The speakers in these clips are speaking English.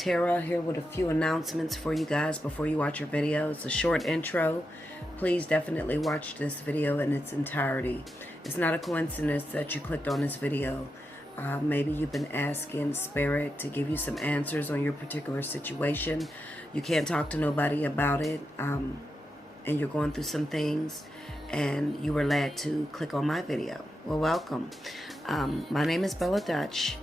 Tara here with a few announcements for you guys before you watch your video. It's a short intro. Please definitely watch this video in its entirety. It's not a coincidence that you clicked on this video. Maybe you've been asking Spirit to give you some answers on your particular situation. You can't talk to nobody about it, and you're going through some things, and you were led to click on my video. Well, welcome. My name is Bella Dutch.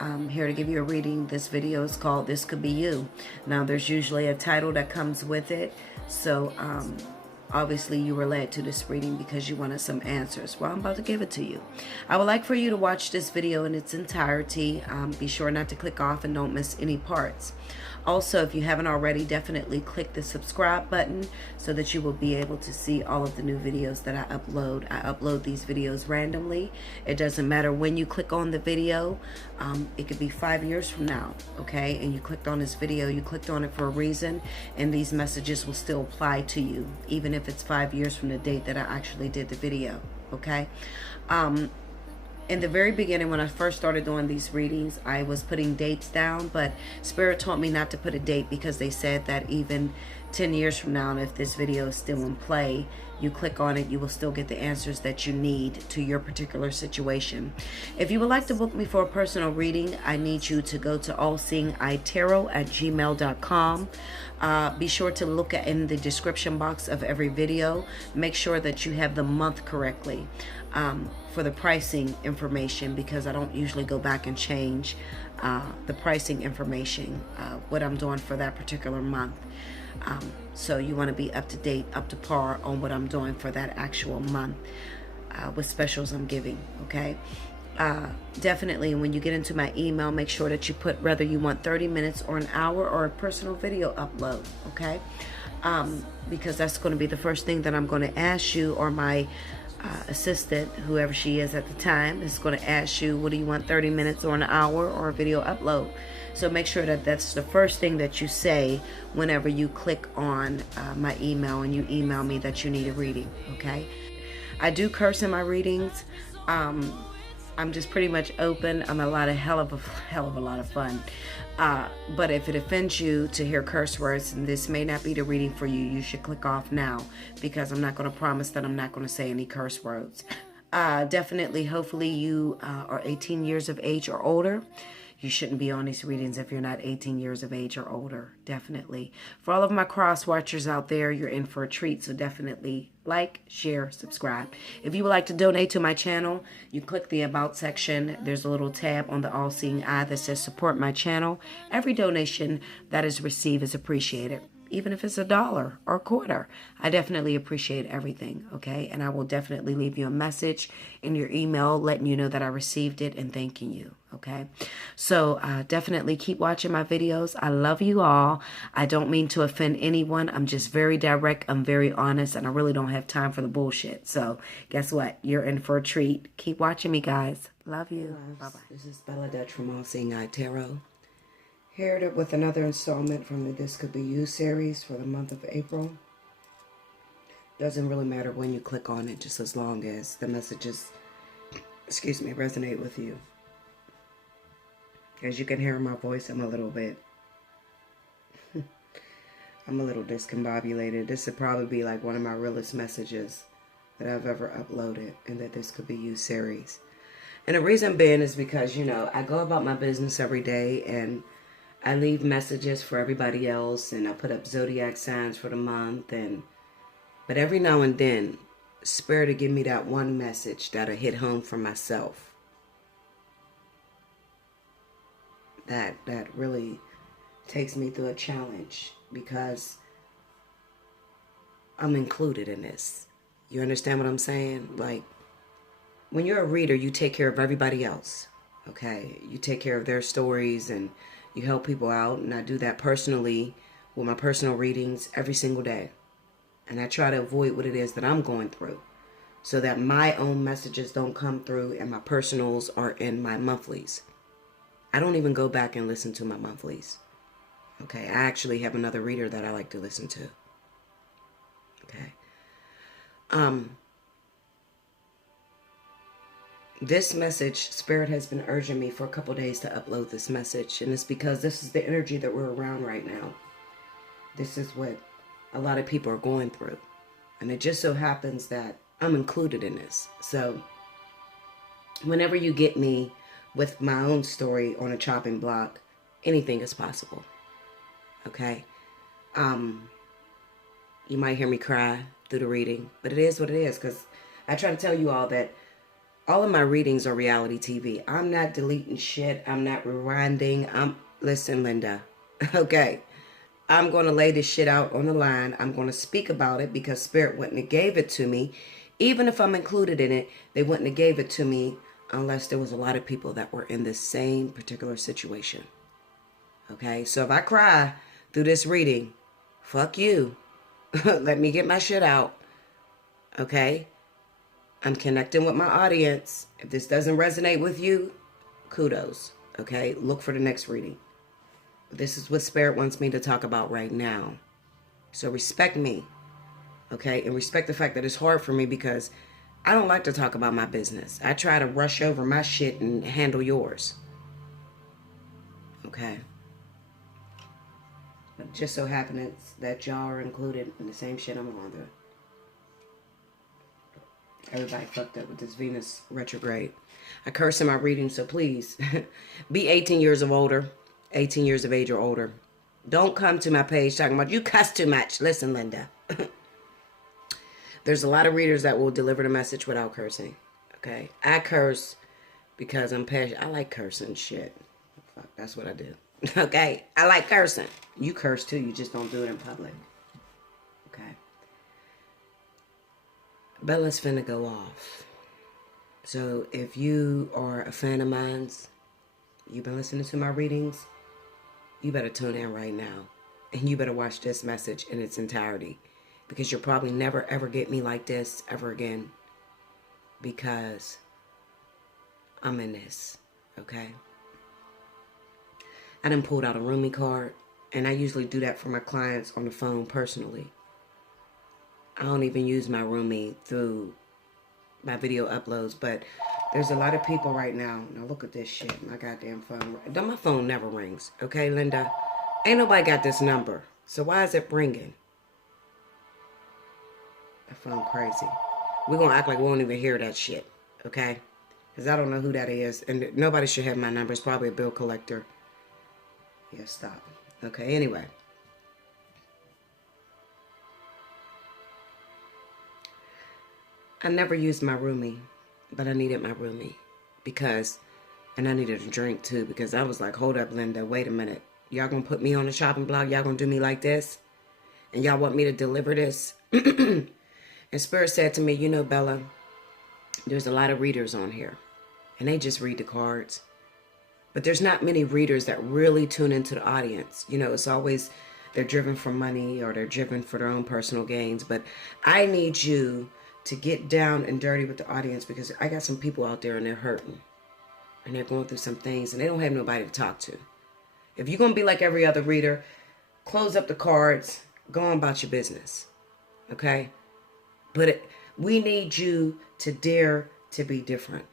I'm here to give you a reading. This video is called This Could Be You. Now, there's usually a title that comes with it, so obviously you were led to this reading because you wanted some answers. Well, I'm about to give it to you. I would like for you to watch this video in its entirety. Be sure not to click off and don't miss any parts. Also, if you haven't already, definitely click the subscribe button so that you will be able to see all of the new videos that I upload. I upload these videos randomly. It doesn't matter when you click on the video. It could be 5 years from now, okay? And you clicked on this video, you clicked on it for a reason, and these messages will still apply to you, even if it's 5 years from the date that I actually did the video, okay? In the very beginning, when I first started doing these readings, I was putting dates down, but Spirit taught me not to put a date because they said that even 10 years from now, and if this video is still in play, you click on it, you will still get the answers that you need to your particular situation. If you would like to book me for a personal reading, I need you to go to allseeingeytarot@gmail.com. Be sure to look in the description box of every video. Make sure that you have the month correctly for the pricing information, because I don't usually go back and change the pricing information, what I'm doing for that particular month. So you want to be up to date, up to par on what I'm doing for that actual month with specials I'm giving, okay? Definitely, when you get into my email, make sure that you put whether you want 30 minutes or an hour or a personal video upload, okay? Because that's going to be the first thing that I'm going to ask you, or my assistant, whoever she is at the time, is going to ask you, what do you want, 30 minutes or an hour or a video upload? So make sure that that's the first thing that you say whenever you click on my email and you email me that you need a reading, okay? I do curse in my readings. I'm just pretty much open. I'm a hell of a lot of fun. But if it offends you to hear curse words, and this may not be the reading for you, you should click off now, because I'm not going to promise that I'm not going to say any curse words. Definitely, hopefully you are 18 years of age or older. You shouldn't be on these readings if you're not 18 years of age or older, definitely. For all of my cross watchers out there, you're in for a treat, so definitely like, share, subscribe. If you would like to donate to my channel, you click the About section. There's a little tab on the All Seeing Eye that says Support My Channel. Every donation that is received is appreciated. Even if it's $1 or a quarter, I definitely appreciate everything, okay? And I will definitely leave you a message in your email letting you know that I received it and thanking you, okay? So definitely keep watching my videos. I love you all. I don't mean to offend anyone. I'm just very direct. I'm very honest, and I really don't have time for the bullshit. So guess what? You're in for a treat. Keep watching me, guys. Love you. Bye-bye. This is Bella Dutch from All Seeing Eye Tarot. Here with another installment from the This Could Be You series for the month of April. Doesn't really matter when you click on it, just as long as the messages, resonate with you. As you can hear in my voice, I'm a little discombobulated. This would probably be like one of my realest messages that I've ever uploaded in the This Could Be You series. And the reason being is because, you know, I go about my business every day, and I leave messages for everybody else, and I put up zodiac signs for the month, but every now and then, Spirit will give me that one message that'll hit home for myself. That really takes me through a challenge, because I'm included in this. You understand what I'm saying? Like, when you're a reader, you take care of everybody else, okay? You take care of their stories, and you help people out, and I do that personally with my personal readings every single day. And I try to avoid what it is that I'm going through, so that my own messages don't come through and my personals are in my monthlies. I don't even go back and listen to my monthlies. Okay, I actually have another reader that I like to listen to. Okay. this message, Spirit has been urging me for a couple days to upload this message. And it's because this is the energy that we're around right now. This is what a lot of people are going through. And it just so happens that I'm included in this. So whenever you get me with my own story on a chopping block, anything is possible. Okay? You might hear me cry through the reading, but it is what it is, because I try to tell you all that all of my readings are reality TV. I'm not deleting shit. I'm not rewinding. Listen, Linda. Okay. I'm going to lay this shit out on the line. I'm going to speak about it because Spirit wouldn't have gave it to me. Even if I'm included in it, they wouldn't have gave it to me unless there was a lot of people that were in this same particular situation. Okay. So if I cry through this reading, fuck you. Let me get my shit out. Okay. I'm connecting with my audience. If this doesn't resonate with you, kudos. Okay, look for the next reading. This is what Spirit wants me to talk about right now. So respect me. Okay, and respect the fact that it's hard for me because I don't like to talk about my business. I try to rush over my shit and handle yours. Okay. But it just so happens that y'all are included in the same shit I'm going through. Everybody fucked up with this Venus retrograde. I curse in my reading, so please be 18 years of older, 18 years of age or older. Don't come to my page talking about you cuss too much. Listen, Linda. There's a lot of readers that will deliver the message without cursing. Okay, I curse because I'm passionate. I like cursing shit. Fuck, that's what I do. Okay, I like cursing. You curse too. You just don't do it in public. Okay. Bella's finna go off. So if you are a fan of mine's, you've been listening to my readings, you better tune in right now. And you better watch this message in its entirety. Because you'll probably never ever get me like this ever again. Because I'm in this. Okay? I done pulled out a roomie card. And I usually do that for my clients on the phone personally. I don't even use my roomie through my video uploads, but there's a lot of people right now. Now look at this shit. My goddamn phone. My phone never rings. Okay, Linda? Ain't nobody got this number. So why is it ringing? That phone crazy. We're going to act like we won't even hear that shit. Okay? Because I don't know who that is. And nobody should have my number. It's probably a bill collector. Yeah, stop. Okay, anyway. I never used my roomie, but I needed my roomie and I needed a drink too, because I was like, hold up, Linda, wait a minute. Y'all gonna put me on the chopping block? Y'all gonna do me like this? And y'all want me to deliver this? And Spirit said to me, you know, Bella, there's a lot of readers on here and they just read the cards. But there's not many readers that really tune into the audience. You know, it's always they're driven for money or they're driven for their own personal gains. But I need you to get down and dirty with the audience, because I got some people out there and they're hurting and they're going through some things and they don't have nobody to talk to. If you're going to be like every other reader, close up the cards, go on about your business. Okay? But we need you to dare to be different.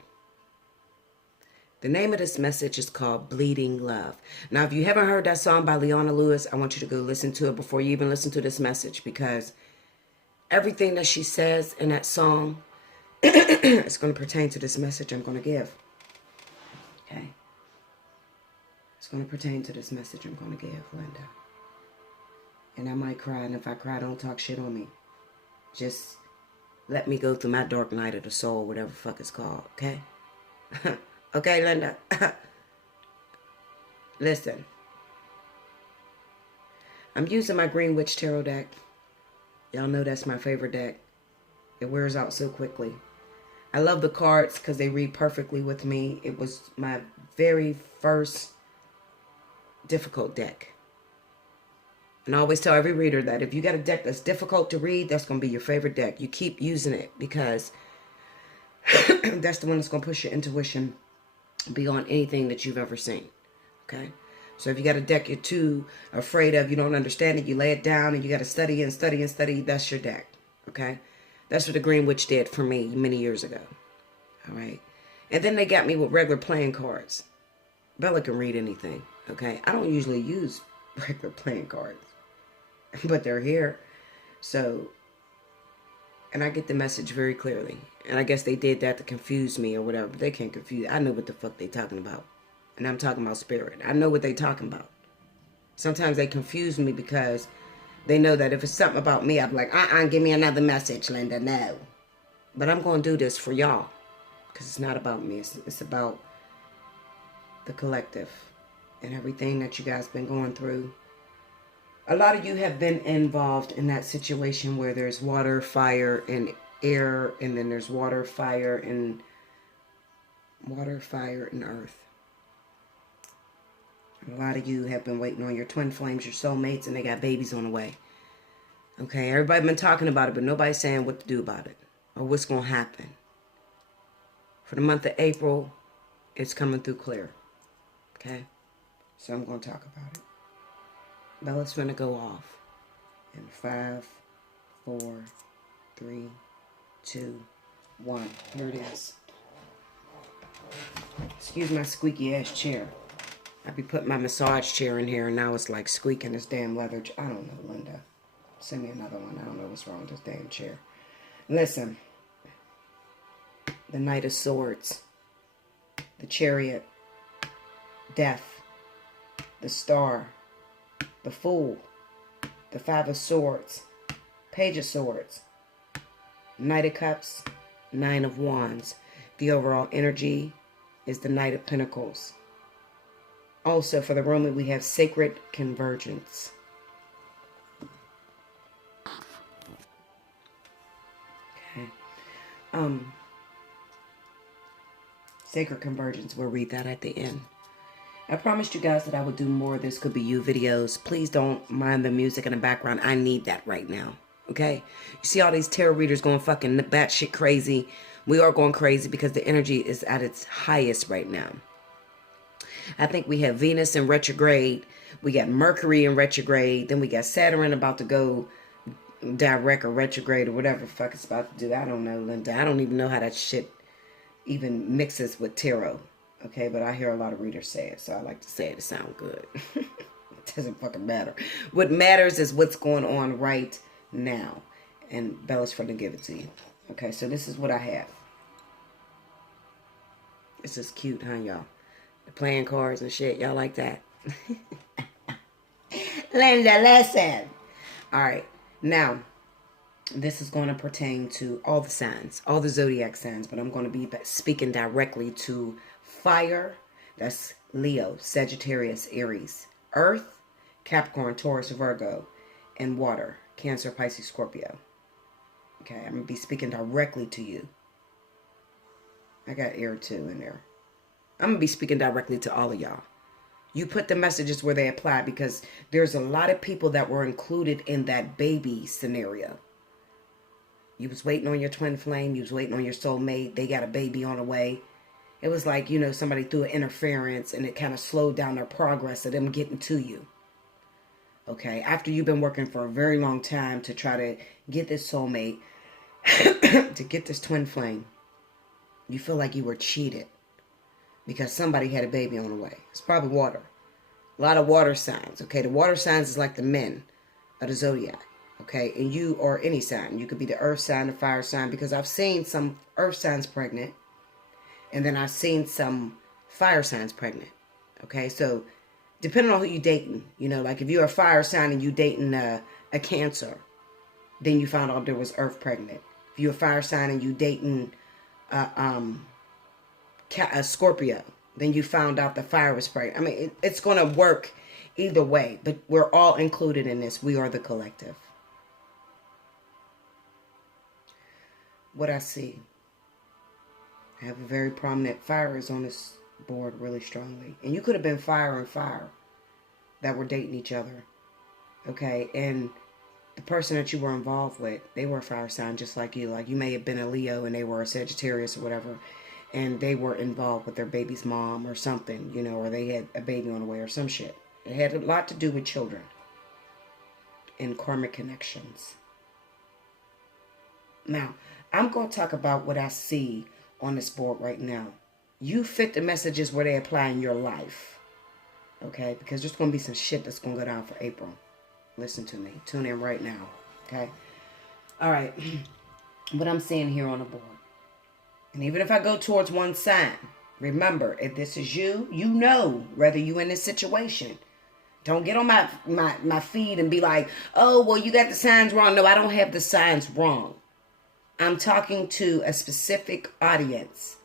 The name of this message is called Bleeding Love. Now, if you haven't heard that song by Leona Lewis, I want you to go listen to it before you even listen to this message, because everything that she says in that song is going to pertain to this message I'm going to give. Okay? It's going to pertain to this message I'm going to give, Linda. And I might cry, and if I cry, don't talk shit on me. Just let me go through my dark night of the soul, whatever the fuck it's called, okay? Okay, Linda? Listen. I'm using my Green Witch Tarot deck. Y'all know that's my favorite deck. It wears out so quickly. I love the cards because they read perfectly with me. It was my very first difficult deck. And I always tell every reader that if you got a deck that's difficult to read, that's going to be your favorite deck. You keep using it because that's the one that's going to push your intuition beyond anything that you've ever seen. Okay? So if you got a deck you're too afraid of, you don't understand it, you lay it down and you got to study and study and study, that's your deck. Okay? That's what the Green Witch did for me many years ago. All right? And then they got me with regular playing cards. Bella can read anything, okay? I don't usually use regular playing cards, but they're here. So, and I get the message very clearly. And I guess they did that to confuse me or whatever. But they can't confuse. I know what the fuck they talking about. And I'm talking about spirit. I know what they talking about. Sometimes they confuse me because they know that if it's something about me, I'm like, give me another message, Linda. No. But I'm going to do this for y'all. Because it's not about me. It's about the collective and everything that you guys been going through. A lot of you have been involved in that situation where there's water, fire, and air, and then there's water, fire, and earth. A lot of you have been waiting on your twin flames, your soulmates, and they got babies on the way. Okay, everybody been talking about it, but nobody's saying what to do about it or what's going to happen. For the month of April, it's coming through clear. Okay, so I'm going to talk about it. Bella's going to go off in 5, 4, 3, 2, 1. Here it is. Excuse my squeaky ass chair. I be putting my massage chair in here and now it's like squeaking this damn leather. I don't know, Linda. Send me another one. I don't know what's wrong with this damn chair. Listen. The Knight of Swords. The Chariot. Death. The Star. The Fool. The Five of Swords. Page of Swords. Knight of Cups. Nine of Wands. The overall energy is the Knight of Pentacles. Also, for the Roman, we have Sacred Convergence. Okay. Sacred Convergence. We'll read that at the end. I promised you guys that I would do more This Could Be You videos. Please don't mind the music in the background. I need that right now. Okay? You see all these tarot readers going fucking batshit crazy. We are going crazy because the energy is at its highest right now. I think we have Venus in retrograde. We got Mercury in retrograde. Then we got Saturn about to go direct or retrograde or whatever the fuck it's about to do. I don't know, Linda. I don't even know how that shit even mixes with tarot. Okay, but I hear a lot of readers say it, so I like to say it to sound good. It doesn't fucking matter. What matters is what's going on right now. And Bella's trying to give it to you. Okay, so this is what I have. This is cute, huh, y'all? The playing cards and shit. Y'all like that? Linda, listen. All right. Now, this is going to pertain to all the signs, all the zodiac signs, but I'm going to be speaking directly to fire. That's Leo, Sagittarius, Aries. Earth, Capricorn, Taurus, Virgo. And water, Cancer, Pisces, Scorpio. Okay, I'm going to be speaking directly to you. I got air too in there. I'm going to be speaking directly to all of y'all. You put the messages where they apply because there's a lot of people that were included in that baby scenario. You was waiting on your twin flame. You was waiting on your soulmate. They got a baby on the way. It was like, you know, somebody threw an interference and it kind of slowed down their progress of them getting to you. Okay, after you've been working for a very long time to try to get this soulmate, to get this twin flame, you feel like you were cheated. Because somebody had a baby on the way. It's probably water. A lot of water signs. Okay, the water signs is like the men of the zodiac. Okay, and you or any sign. You could be the earth sign, the fire sign. Because I've seen some earth signs pregnant. And then I've seen some fire signs pregnant. Okay, so depending on who you're dating. You know, like if you're a fire sign and you dating a Cancer. Then you found out there was earth pregnant. If you're a fire sign and you dating a Scorpio, then you found out the fire was pregnant. I mean, it's going to work either way, but we're all included in this. We are the collective. What I see, I have a very prominent fire is on this board really strongly. And you could have been fire and fire that were dating each other. Okay, and the person that you were involved with, they were a fire sign just like you. Like you may have been a Leo and they were a Sagittarius or whatever. And they were involved with their baby's mom or something, you know, or they had a baby on the way or some shit. It had a lot to do with children and karmic connections. Now, I'm going to talk about what I see on this board right now. You fit the messages where they apply in your life. Okay? Because there's going to be some shit that's going to go down for April. Listen to me. Tune in right now. Okay? All right. What I'm seeing here on the board. And even if I go towards one sign, remember, if this is you, you know whether you in this situation. Don't get on my feed and be like, oh, well, you got the signs wrong. No, I don't have the signs wrong. I'm talking to a specific audience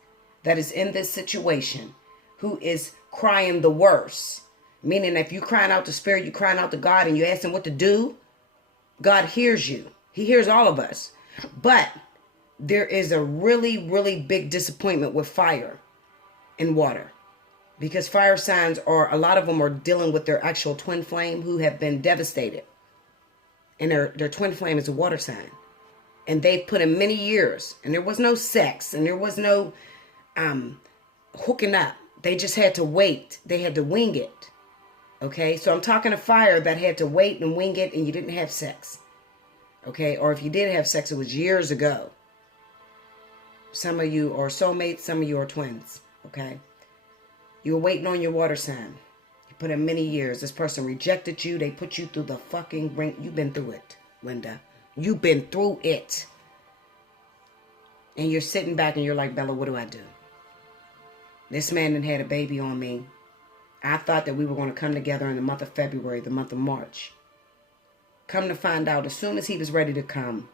that is in this situation who is crying the worst. Meaning if you're crying out to Spirit, you're crying out to God, and you ask him what to do, God hears you. He hears all of us. But there is a really, really big disappointment with fire and water. Because fire signs a lot of them are dealing with their actual twin flame who have been devastated. And their twin flame is a water sign. And they've put in many years. And there was no sex. And there was no hooking up. They just had to wait. They had to wing it. Okay? So I'm talking to fire that had to wait and wing it and you didn't have sex. Okay? Or if you did have sex, it was years ago. Some of you are soulmates. Some of you are twins. Okay? You were waiting on your water sign. You put in many years. This person rejected you. They put you through the fucking ring. You've been through it, Linda. You've been through it. And you're sitting back and you're like, Bella, what do I do? This man had a baby on me. I thought that we were going to come together in the month of February, the month of March. Come to find out, as soon as he was ready to come,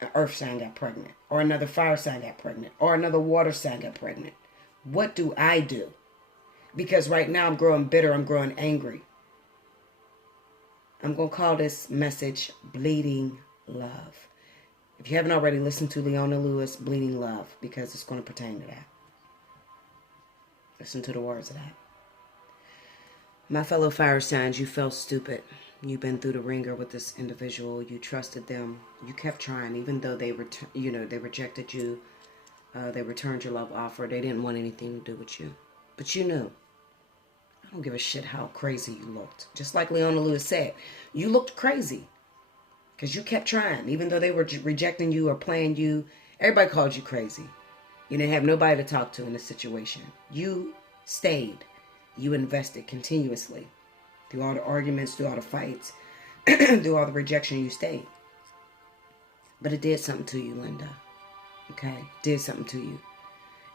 an earth sign got pregnant. Or another fire sign got pregnant. Or another water sign got pregnant. What do I do? Because right now I'm growing bitter. I'm growing angry. I'm going to call this message Bleeding Love. If you haven't already listened to Leona Lewis, Bleeding Love, because it's going to pertain to that. Listen to the words of that. My fellow fire signs, you felt stupid. You've been through the ringer with this individual. You trusted them. You kept trying, even though they rejected you. They returned your love offer. They didn't want anything to do with you. But you knew. I don't give a shit how crazy you looked. Just like Leona Lewis said, you looked crazy. Because you kept trying. Even though they were rejecting you or playing you, everybody called you crazy. You didn't have nobody to talk to in this situation. You stayed. You invested continuously. Through all the arguments, through all the fights, through all the rejection, you stayed. But it did something to you, Linda. Okay? It did something to you.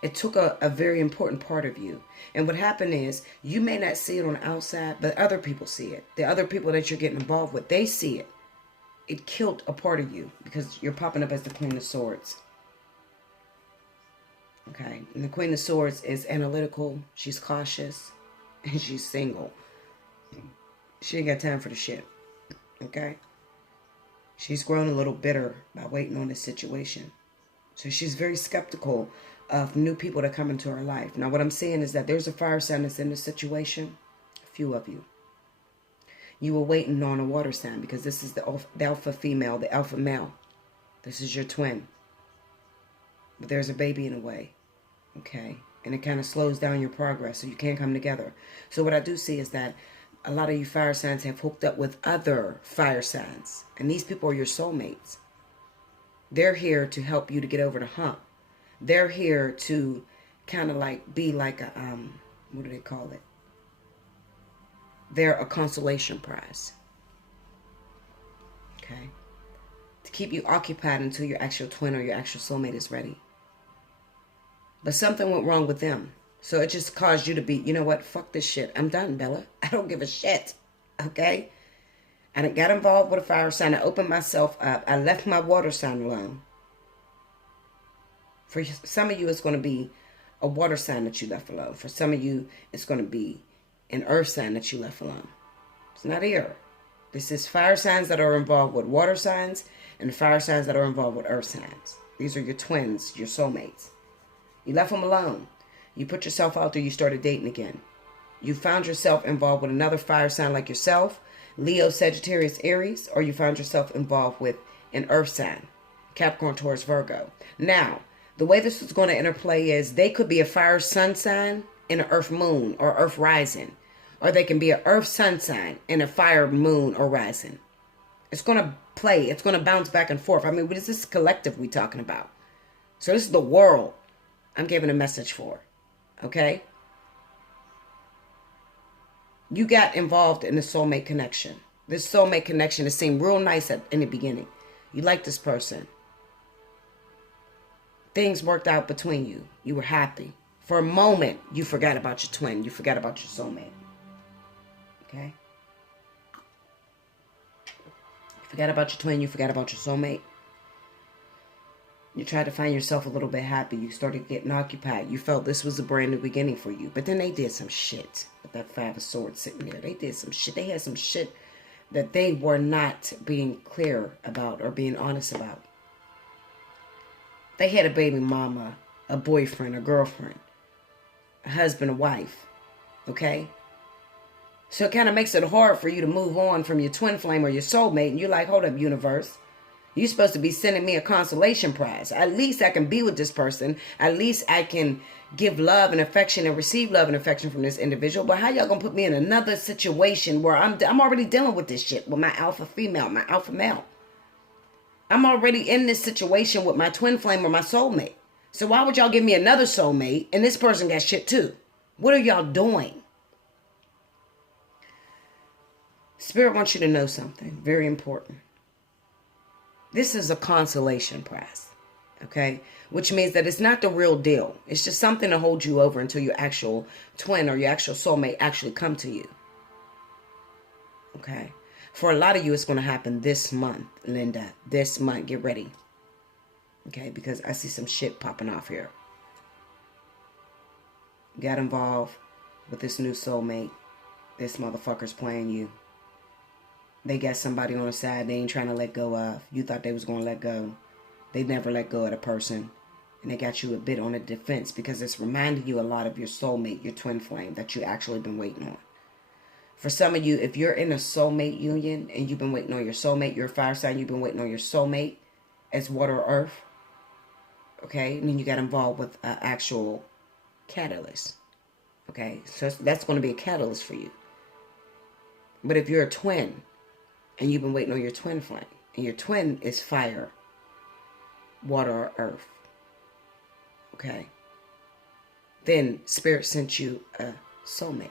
It took a very important part of you. And what happened is, you may not see it on the outside, but other people see it. The other people that you're getting involved with, they see it. It killed a part of you because you're popping up as the Queen of Swords. Okay? And the Queen of Swords is analytical. She's cautious. And she's single. She ain't got time for the shit. Okay? She's grown a little bitter by waiting on this situation. So she's very skeptical of new people that come into her life. Now, what I'm saying is that there's a fire sign that's in this situation. A few of you. You were waiting on a water sign because this is the alpha female, the alpha male. This is your twin. But there's a baby in the way. Okay? And it kind of slows down your progress, so you can't come together. So what I do see is that a lot of you fire signs have hooked up with other fire signs. And these people are your soulmates. They're here to help you to get over the hump. They're here to kind of like be like a, what do they call it? They're a consolation prize. Okay? To keep you occupied until your actual twin or your actual soulmate is ready. But something went wrong with them. So it just caused you to be, you know what? Fuck this shit. I'm done, Bella. I don't give a shit. Okay? I got involved with a fire sign. I opened myself up. I left my water sign alone. For some of you, it's going to be a water sign that you left alone. For some of you, it's going to be an earth sign that you left alone. It's not here. This is fire signs that are involved with water signs and fire signs that are involved with earth signs. These are your twins, your soulmates. You left them alone. You put yourself out there. You started dating again. You found yourself involved with another fire sign like yourself, Leo, Sagittarius, Aries, or you found yourself involved with an earth sign, Capricorn, Taurus, Virgo. Now, the way this is going to interplay is they could be a fire sun sign and an earth moon or earth rising. Or they can be an earth sun sign and a fire moon or rising. It's going to play. It's going to bounce back and forth. I mean, what is this collective we talking about? So this is the world I'm giving a message for. Okay? You got involved in the soulmate connection. This soulmate connection, it seemed real nice in the beginning. You like this person. Things worked out between you. You were happy. For a moment, you forgot about your twin. You forgot about your soulmate. Okay? You forgot about your twin. You forgot about your soulmate. You tried to find yourself a little bit happy. You started getting occupied. You felt this was a brand new beginning for you. But then they did some shit. With that Five of Swords sitting there. They did some shit. They had some shit that they were not being clear about or being honest about. They had a baby mama, a boyfriend, a girlfriend, a husband, a wife. Okay? So it kind of makes it hard for you to move on from your twin flame or your soulmate. And you're like, hold up, universe. You're supposed to be sending me a consolation prize. At least I can be with this person. At least I can give love and affection and receive love and affection from this individual. But how y'all gonna put me in another situation where I'm already dealing with this shit with my alpha female, my alpha male? I'm already in this situation with my twin flame or my soulmate. So why would y'all give me another soulmate and this person got shit too? What are y'all doing? Spirit wants you to know something very important. This is a consolation prize, okay? Which means that it's not the real deal. It's just something to hold you over until your actual twin or your actual soulmate actually come to you, okay? For a lot of you, it's going to happen this month, Linda. This month, get ready, okay? Because I see some shit popping off here. Got involved with this new soulmate. This motherfucker's playing you. They got somebody on the side they ain't trying to let go of. You thought they was going to let go. They never let go of the person. And they got you a bit on the defense because it's reminding you a lot of your soulmate, your twin flame that you actually been waiting on. For some of you, if you're in a soulmate union and you've been waiting on your soulmate, you're a fire sign, you've been waiting on your soulmate as water or earth. Okay? And then you got involved with an actual catalyst. Okay? So that's going to be a catalyst for you. But if you're a twin, and you've been waiting on your twin flame. And your twin is fire, water, or earth. Okay? Then Spirit sent you a soulmate.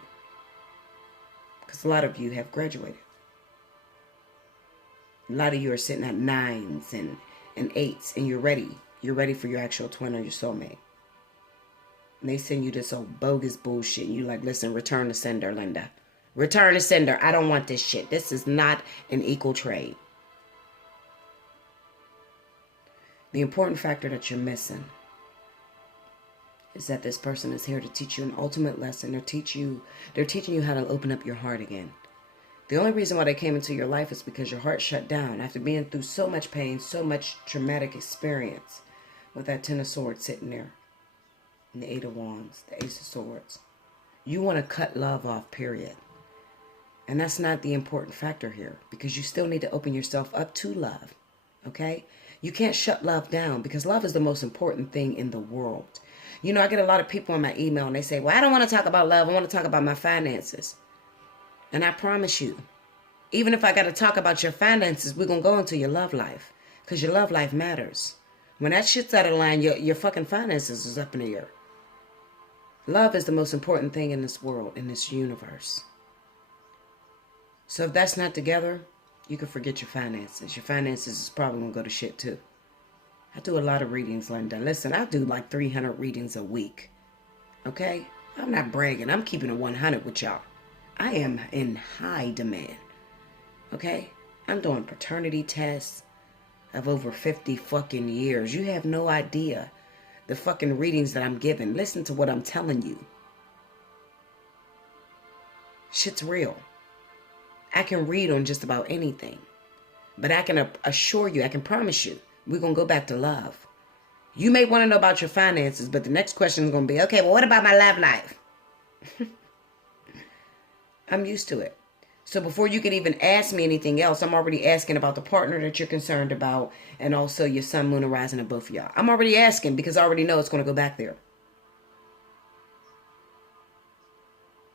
Because a lot of you have graduated. A lot of you are sitting at 9s and 8s. And you're ready. You're ready for your actual twin or your soulmate. And they send you this old bogus bullshit. And you're like, listen, return to sender, Linda. Return to sender. I don't want this shit. This is not an equal trade. The important factor that you're missing is that this person is here to teach you an ultimate lesson. They're teaching you how to open up your heart again. The only reason why they came into your life is because your heart shut down after being through so much pain, so much traumatic experience with that Ten of Swords sitting there. And the Eight of Wands, the Ace of Swords. You want to cut love off, period. And that's not the important factor here because you still need to open yourself up to love, okay? You can't shut love down because love is the most important thing in the world. You know, I get a lot of people on my email and they say, well, I don't want to talk about love. I want to talk about my finances. And I promise you, even if I got to talk about your finances, we're going to go into your love life because your love life matters. When that shit's out of line, your fucking finances is up in the air. Love is the most important thing in this world, in this universe. So if that's not together, you can forget your finances. Your finances is probably going to go to shit too. I do a lot of readings, Linda. Listen, I do like 300 readings a week. Okay? I'm not bragging. I'm keeping it 100 with y'all. I am in high demand. Okay? I'm doing paternity tests of over 50 fucking years. You have no idea the fucking readings that I'm giving. Listen to what I'm telling you. Shit's real. I can read on just about anything. But I can assure you, I can promise you, we're going to go back to love. You may want to know about your finances, but the next question is going to be, okay, well, what about my love life? I'm used to it. So before you can even ask me anything else, I'm already asking about the partner that you're concerned about and also your sun, moon, and rising of both of y'all. I'm already asking because I already know it's going to go back there.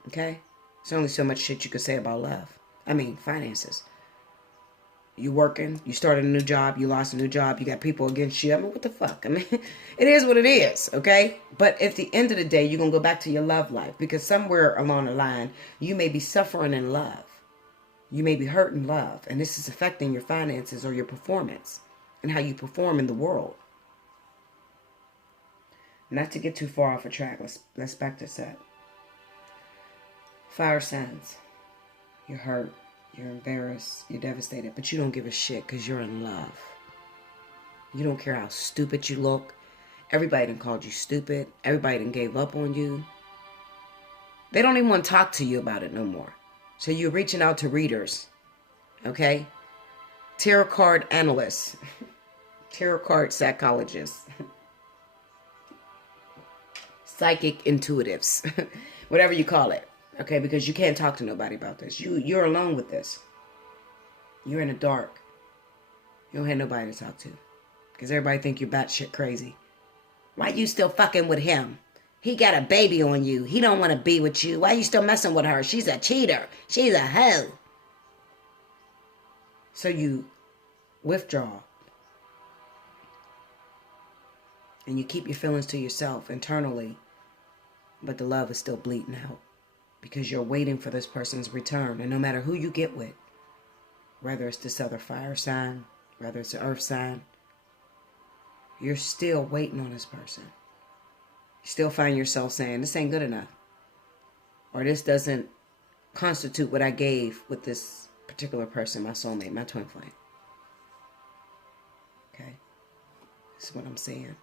Okay? There's only so much shit you could say about love. I mean, finances. You working, you started a new job, you lost a new job, you got people against you. I mean, what the fuck? I mean, it is what it is, okay? But at the end of the day, you're going to go back to your love life, because somewhere along the line, you may be suffering in love. You may be hurt in love, and this is affecting your finances or your performance and how you perform in the world. Not to get too far off a track, let's back this up. Fire signs. You're hurt, you're embarrassed, you're devastated, but you don't give a shit because you're in love. You don't care how stupid you look. Everybody done called you stupid. Everybody done gave up on you. They don't even want to talk to you about it no more. So you're reaching out to readers, okay? Tarot card analysts, tarot card psychologists, psychic intuitives, whatever you call it, okay? Because you can't talk to nobody about this. You're alone with this. You're in the dark. You don't have nobody to talk to, because everybody think you're batshit crazy. Why you still fucking with him? He got a baby on you. He don't want to be with you. Why you still messing with her? She's a cheater. She's a hoe. So you withdraw. And you keep your feelings to yourself internally. But the love is still bleeding out. Because you're waiting for this person's return. And no matter who you get with, whether it's this other fire sign, whether it's an earth sign, you're still waiting on this person. You still find yourself saying, this ain't good enough. Or this doesn't constitute what I gave with this particular person, my soulmate, my twin flame. Okay? That's what I'm saying.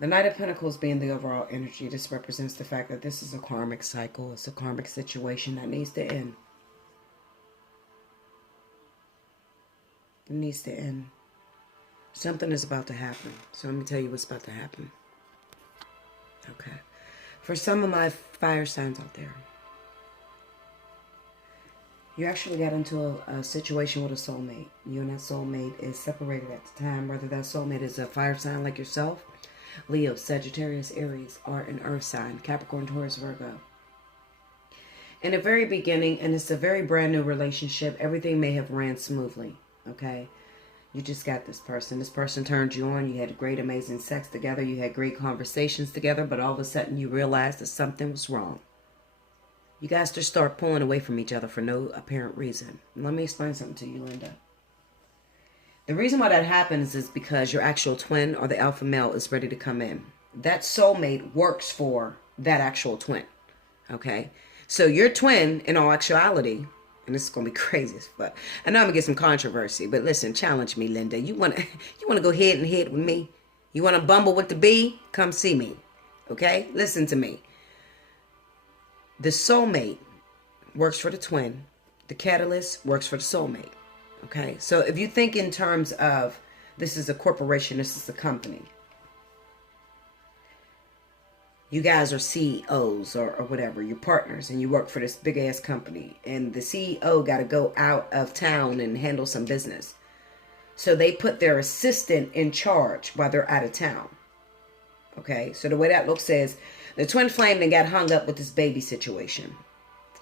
The Knight of Pentacles being the overall energy, this represents the fact that this is a karmic cycle. It's a karmic situation that needs to end. It needs to end. Something is about to happen. So let me tell you what's about to happen. Okay. For some of my fire signs out there, you actually got into a situation with a soulmate. You and that soulmate is separated at the time. Whether that soulmate is a fire sign like yourself, Leo, Sagittarius, Aries, or an earth sign, Capricorn, Taurus, Virgo. In the very beginning, and it's a very brand new relationship, everything may have ran smoothly. Okay. You just got this person. This person turned you on. You had great, amazing sex together. You had great conversations together. But all of a sudden, you realized that something was wrong. You guys just start pulling away from each other for no apparent reason. Let me explain something to you, Linda. The reason why that happens is because your actual twin or the alpha male is ready to come in. That soulmate works for that actual twin. Okay? So your twin, in all actuality... and this is going to be crazy as fuck. I know I'm going to get some controversy, but listen, challenge me, Linda. You want to go head and head with me? You want to bumble with the bee? Come see me. Okay? Listen to me. The soulmate works for the twin. The catalyst works for the soulmate. Okay? So if you think in terms of this is a corporation, this is a company. You guys are CEOs or whatever, you're partners, and you work for this big ass company, and the CEO got to go out of town and handle some business. So they put their assistant in charge while they're out of town. Okay, so the way that looks is the twin flame then got hung up with this baby situation,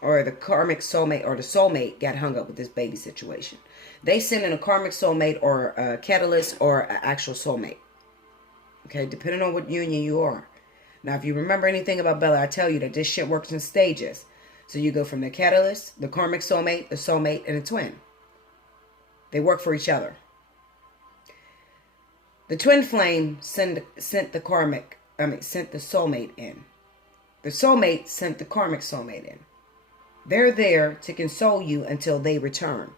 or the karmic soulmate or the soulmate got hung up with this baby situation. They send in a karmic soulmate or a catalyst or an actual soulmate. Okay, depending on what union you are. Now, if you remember anything about Bella, I tell you that this shit works in stages. So you go from the catalyst, the karmic soulmate, the soulmate, and the twin. They work for each other. The twin flame sent the soulmate in. The soulmate sent the karmic soulmate in. They're there to console you until they return.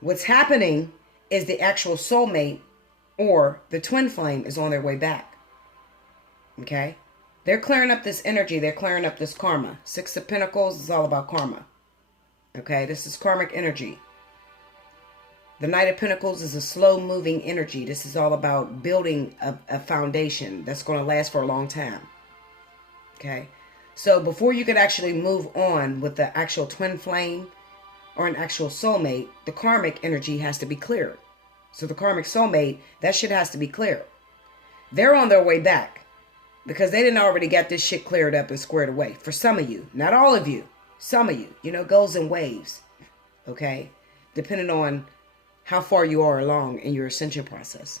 What's happening is the actual soulmate or the twin flame is on their way back. Okay? They're clearing up this energy. They're clearing up this karma. Six of Pentacles is all about karma. Okay? This is karmic energy. The Knight of Pentacles is a slow-moving energy. This is all about building a foundation that's going to last for a long time. Okay? So before you can actually move on with the actual twin flame or an actual soulmate, the karmic energy has to be cleared. So the karmic soulmate, that shit has to be cleared. They're on their way back. Because they didn't already got this shit cleared up and squared away. For some of you. Not all of you. Some of you. You know, it goes in waves. okay? Depending on how far you are along in your ascension process.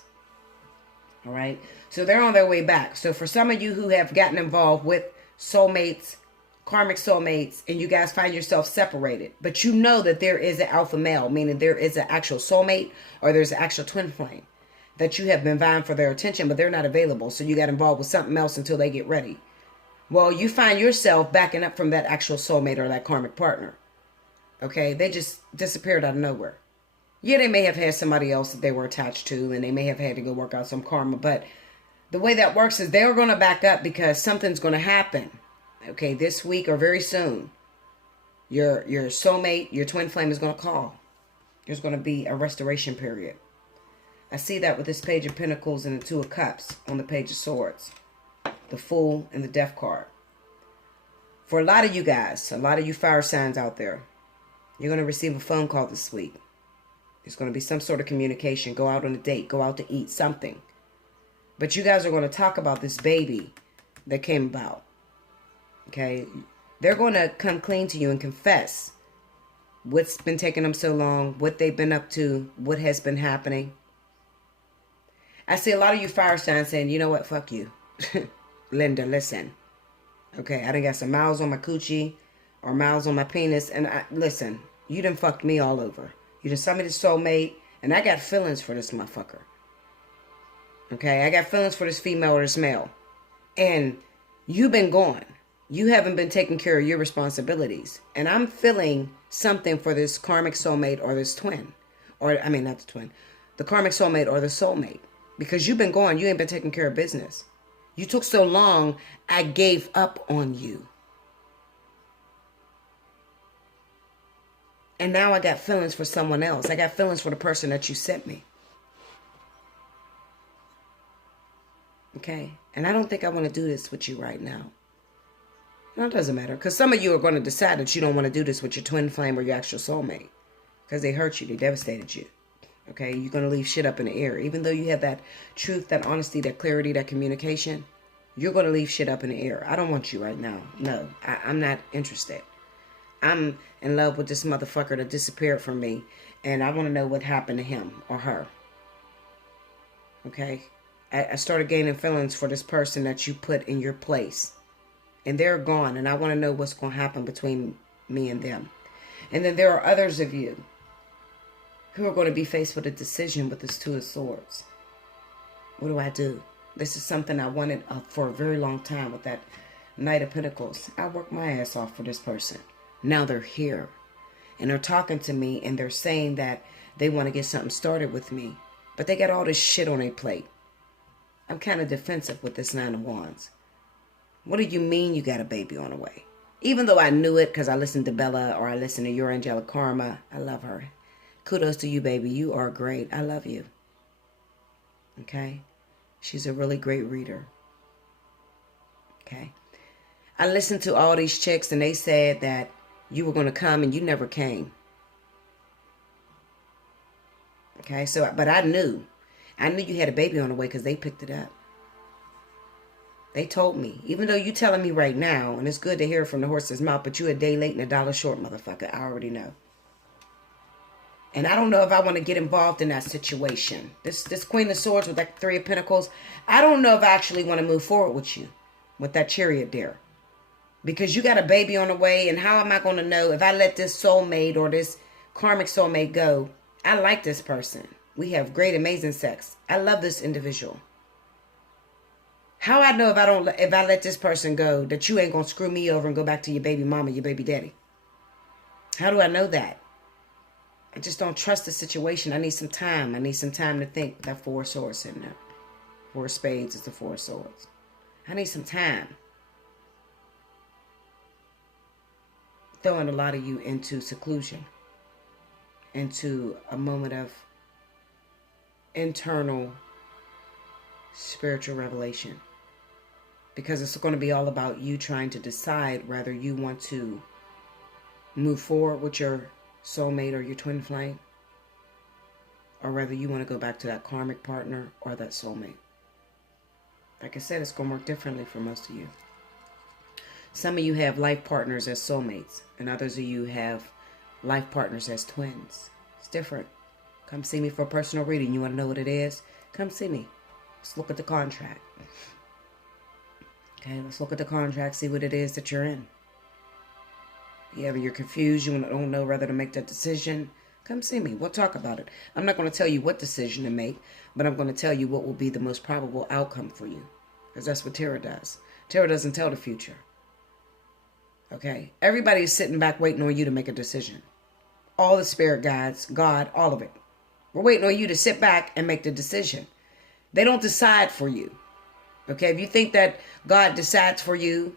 All right? So they're on their way back. So for some of you who have gotten involved with soulmates, karmic soulmates, and you guys find yourself separated, but you know that there is an alpha male, meaning there is an actual soulmate or there's an actual twin flame that you have been vying for their attention, but they're not available. So you got involved with something else until they get ready. Well, you find yourself backing up from that actual soulmate or that karmic partner. Okay? They just disappeared out of nowhere. Yeah, they may have had somebody else that they were attached to, and they may have had to go work out some karma, but the way that works is they're going to back up because something's going to happen. Okay, this week or very soon, your soulmate, your twin flame is going to call. There's going to be a restoration period. I see that with this Page of Pentacles and the Two of Cups on the Page of Swords. The Fool and the Death card. For a lot of you guys, a lot of you fire signs out there, you're going to receive a phone call this week. There's going to be some sort of communication. Go out on a date. Go out to eat something. But you guys are going to talk about this baby that came about. Okay? They're going to come clean to you and confess what's been taking them so long, what they've been up to, what has been happening. I see a lot of you fire signs saying, you know what, fuck you. Linda, listen. Okay, I done got some miles on my coochie or miles on my penis. And listen, you done fucked me all over. You done sent me the soulmate, and I got feelings for this motherfucker. Okay, I got feelings for this female or this male. And you've been gone. You haven't been taking care of your responsibilities. And I'm feeling something for this karmic soulmate or this twin. Or, I mean, not the twin. The karmic soulmate or the soulmate. Because you've been gone. You ain't been taking care of business. You took so long, I gave up on you. And now I got feelings for someone else. I got feelings for the person that you sent me. Okay? And I don't think I want to do this with you right now. No, it doesn't matter. Because some of you are going to decide that you don't want to do this with your twin flame or your actual soulmate. Because they hurt you. They devastated you. Okay? You're going to leave shit up in the air. Even though you have that truth, that honesty, that clarity, that communication, you're going to leave shit up in the air. I don't want you right now. No, I'm not interested. I'm in love with this motherfucker that disappeared from me. And I want to know what happened to him or her. Okay? I started gaining feelings for this person that you put in your place. And they're gone. And I want to know what's going to happen between me and them. And then there are others of you who are going to be faced with a decision with this Two of Swords. What do I do? This is something I wanted for a very long time with that Knight of Pentacles. I worked my ass off for this person. Now they're here. And they're talking to me and they're saying that they want to get something started with me. But they got all this shit on their plate. I'm kind of defensive with this Nine of Wands. What do you mean you got a baby on the way? Even though I knew it because I listened to Bella or I listened to Your Angelic Karma. I love her. Kudos to you, baby. You are great. I love you. Okay? She's a really great reader. Okay? I listened to all these chicks and they said that you were going to come and you never came. Okay? So, but I knew you had a baby on the way because they picked it up. They told me. Even though you telling me right now, and it's good to hear it from the horse's mouth, but you a day late and a dollar short, motherfucker. I already know. And I don't know if I want to get involved in that situation. This Queen of Swords with that Three of Pentacles, I don't know if I actually want to move forward with you. With that Chariot there. Because you got a baby on the way, and how am I going to know if I let this soulmate or this karmic soulmate go? I like this person. We have great, amazing sex. I love this individual. How I know if I let this person go that you ain't going to screw me over and go back to your baby mama, your baby daddy? How do I know that? I just don't trust the situation. I need some time. I need some time to think. That Four of Swords sitting there. Four of Spades is the Four of Swords. I need some time. Throwing a lot of you into seclusion. Into a moment of internal spiritual revelation. Because it's going to be all about you trying to decide whether you want to move forward with your soulmate or your twin flame, or whether you want to go back to that karmic partner or that soulmate. Like I said, it's going to work differently for most of you. Some of you have life partners as soulmates, and others of you have life partners as twins. It's different. Come see me for a personal reading. You want to know what it is? Come see me. Let's look at the contract. Okay, let's look at the contract, see what it is that you're in. Yeah, but you're confused, you don't know whether to make that decision. Come see me. We'll talk about it. I'm not going to tell you what decision to make, but I'm going to tell you what will be the most probable outcome for you. Because that's what tarot does. Tarot doesn't tell the future. Okay? Everybody is sitting back waiting on you to make a decision. All the spirit guides, God, all of it. We're waiting on you to sit back and make the decision. They don't decide for you. Okay? If you think that God decides for you,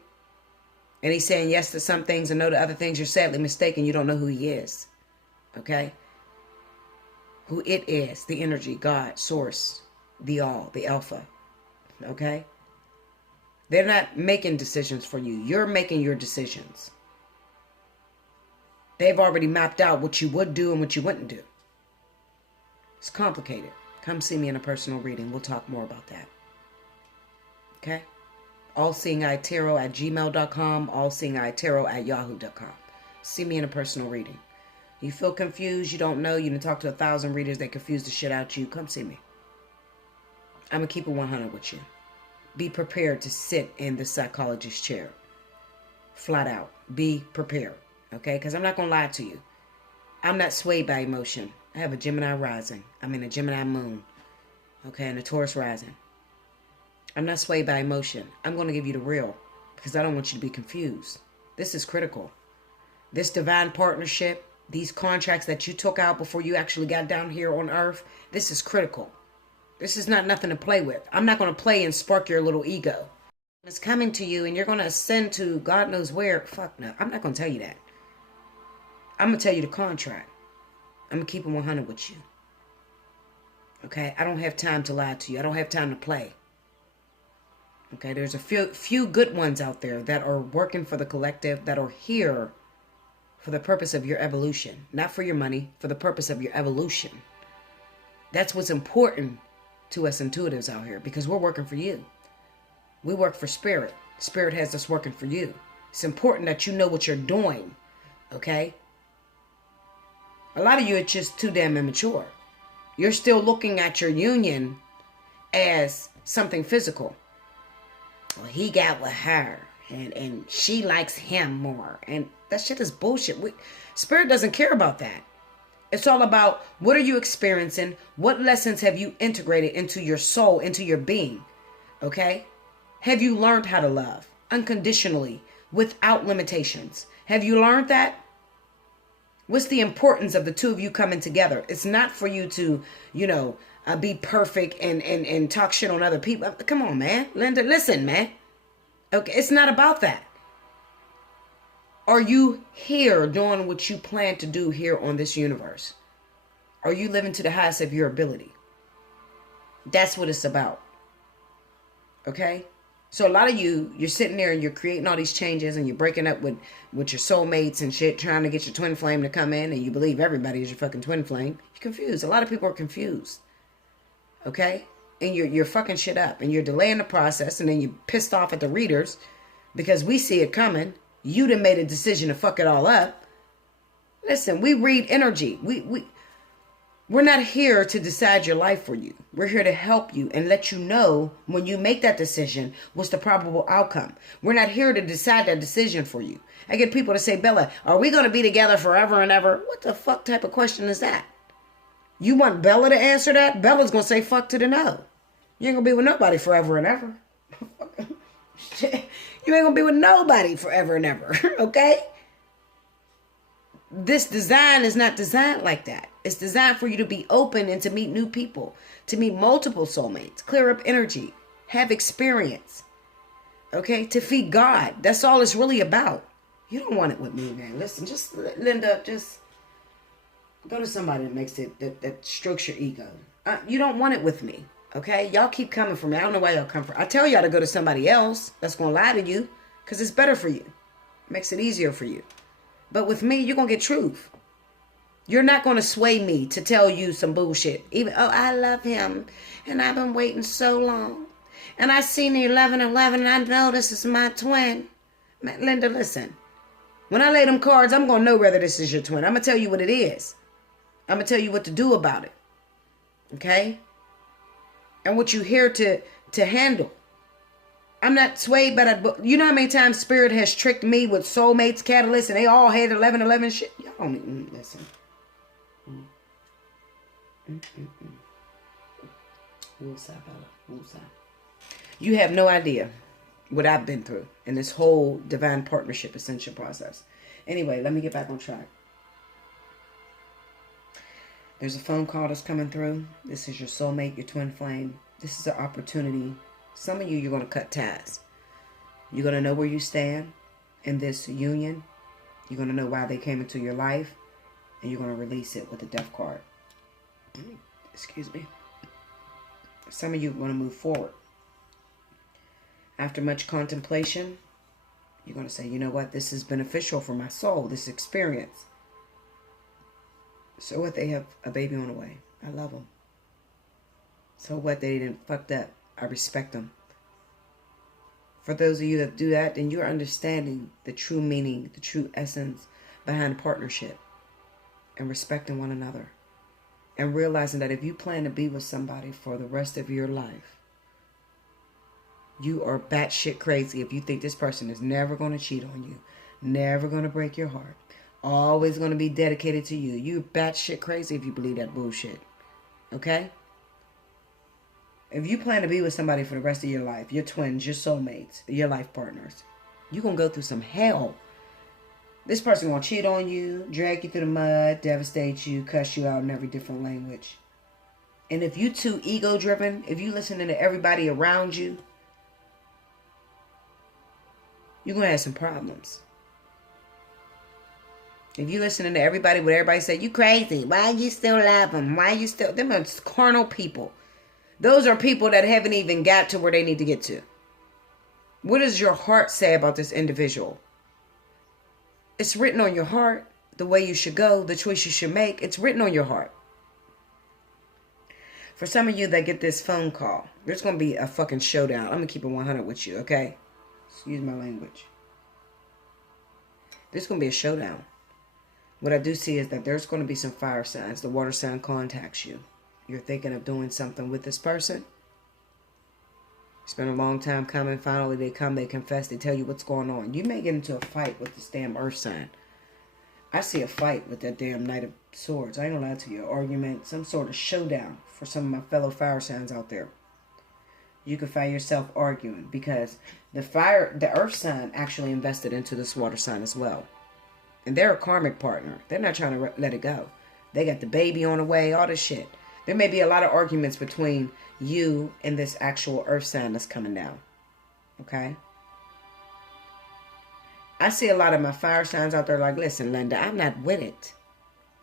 and he's saying yes to some things and no to other things, you're sadly mistaken. You don't know who he is. Okay? Who it is. The energy, God, source, the all, the alpha. Okay? They're not making decisions for you. You're making your decisions. They've already mapped out what you would do and what you wouldn't do. It's complicated. Come see me in a personal reading. We'll talk more about that. Okay? allseeingeye@gmail.com, allseeingeye@yahoo.com. See me in a personal reading. You feel confused, you don't know, you done talk to 1,000 readers that confuse the shit out you, come see me. I'm going to keep it 100 with you. Be prepared to sit in the psychologist's chair. Flat out. Be prepared. Okay? Because I'm not going to lie to you. I'm not swayed by emotion. I have a Gemini rising. I'm in a Gemini moon. Okay? And a Taurus rising. I'm not swayed by emotion. I'm going to give you the real because I don't want you to be confused. This is critical. This divine partnership, these contracts that you took out before you actually got down here on earth, this is critical. This is not nothing to play with. I'm not going to play and spark your little ego. It's coming to you and you're going to ascend to God knows where. Fuck no. I'm not going to tell you that. I'm going to tell you the contract. I'm going to keep it 100 with you. Okay? I don't have time to lie to you. I don't have time to play. Okay, there's a few good ones out there that are working for the collective, that are here for the purpose of your evolution. Not for your money, for the purpose of your evolution. That's what's important to us intuitives out here, because we're working for you. We work for spirit. Spirit has us working for you. It's important that you know what you're doing, okay? A lot of you are just too damn immature. You're still looking at your union as something physical. Well, he got with her, and she likes him more. And that shit is bullshit. Spirit doesn't care about that. It's all about what are you experiencing? What lessons have you integrated into your soul, into your being? Okay? Have you learned how to love unconditionally, without limitations? Have you learned that? What's the importance of the two of you coming together? It's not for you to, be perfect and talk shit on other people. Come on, man. Linda, listen, man. Okay, it's not about that. Are you here doing what you plan to do here on this universe? Are you living to the highest of your ability? That's what it's about. Okay? So a lot of you're sitting there and you're creating all these changes and you're breaking up with your soulmates and shit, trying to get your twin flame to come in, and you believe everybody is your fucking twin flame. You're confused. A lot of people are confused. Okay? And you're fucking shit up and you're delaying the process, and then you're pissed off at the readers because we see it coming. You done made a decision to fuck it all up. Listen, we read energy. We're not here to decide your life for you. We're here to help you and let you know when you make that decision, what's the probable outcome. We're not here to decide that decision for you. I get people to say, Bella, are we going to be together forever and ever? What the fuck type of question is that? You want Bella to answer that? Bella's going to say fuck to the no. You ain't going to be with nobody forever and ever. You ain't going to be with nobody forever and ever. Okay? This design is not designed like that. It's designed for you to be open and to meet new people, to meet multiple soulmates, clear up energy, have experience. Okay? To feed God. That's all it's really about. You don't want it with me, man. Listen, just, Linda, just go to somebody that makes it, that strokes your ego. You don't want it with me. Okay? Y'all keep coming for me. I don't know why y'all come for. I tell y'all to go to somebody else that's going to lie to you because it's better for you. It makes it easier for you. But with me, you're going to get truth. You're not going to sway me to tell you some bullshit. Even, oh, I love him, and I've been waiting so long. And I seen the 1111, and I know this is my twin. Man, Linda, listen. When I lay them cards, I'm going to know whether this is your twin. I'm going to tell you what it is. I'm going to tell you what to do about it. Okay? And what you're here to handle. I'm not swayed by that book. You know how many times Spirit has tricked me with soulmates, catalysts, and they all had 11 shit? Y'all don't even listen. You have no idea what I've been through in this whole divine partnership ascension process. Anyway, let me get back on track. There's a phone call that's coming through. This is your soulmate, your twin flame. This is an opportunity. Some of you, you're going to cut ties. You're going to know where you stand in this union. You're going to know why they came into your life. And you're going to release it with the death card. Excuse me. Some of you want to move forward. After much contemplation, you're going to say, you know what? This is beneficial for my soul, this experience. So what? They have a baby on the way. I love them. So what? They didn't fucked up. I respect them. For those of you that do that, then you're understanding the true meaning, the true essence behind partnership and respecting one another. And realizing that if you plan to be with somebody for the rest of your life, you are batshit crazy if you think this person is never going to cheat on you, never going to break your heart, always going to be dedicated to you. You're batshit crazy if you believe that bullshit. Okay? If you plan to be with somebody for the rest of your life, your twins, your soulmates, your life partners, you're going to go through some hell. This person going to cheat on you, drag you through the mud, devastate you, cuss you out in every different language. And if you too ego-driven, if you listening to everybody around you, you're going to have some problems. If you listening to everybody, what everybody say, you crazy. Why you still love them? Why you still... Them are carnal people. Those are people that haven't even got to where they need to get to. What does your heart say about this individual? It's written on your heart, the way you should go, the choice you should make. It's written on your heart. For some of you that get this phone call, there's going to be a fucking showdown. I'm going to keep it 100 with you, okay? Excuse my language. There's going to be a showdown. What I do see is that there's going to be some fire signs. The water sign contacts you. You're thinking of doing something with this person. It's been a long time coming. Finally, they come, they confess, they tell you what's going on. You may get into a fight with this damn earth sign. I see a fight with that damn Knight of Swords. I ain't gonna lie to you. Argument, some sort of showdown for some of my fellow fire signs out there. You could find yourself arguing because the earth sign actually invested into this water sign as well. And they're a karmic partner. They're not trying to let it go. They got the baby on the way, all this shit. There may be a lot of arguments between you and this actual earth sign that's coming down. Okay? I see a lot of my fire signs out there like, listen, Linda, I'm not with it.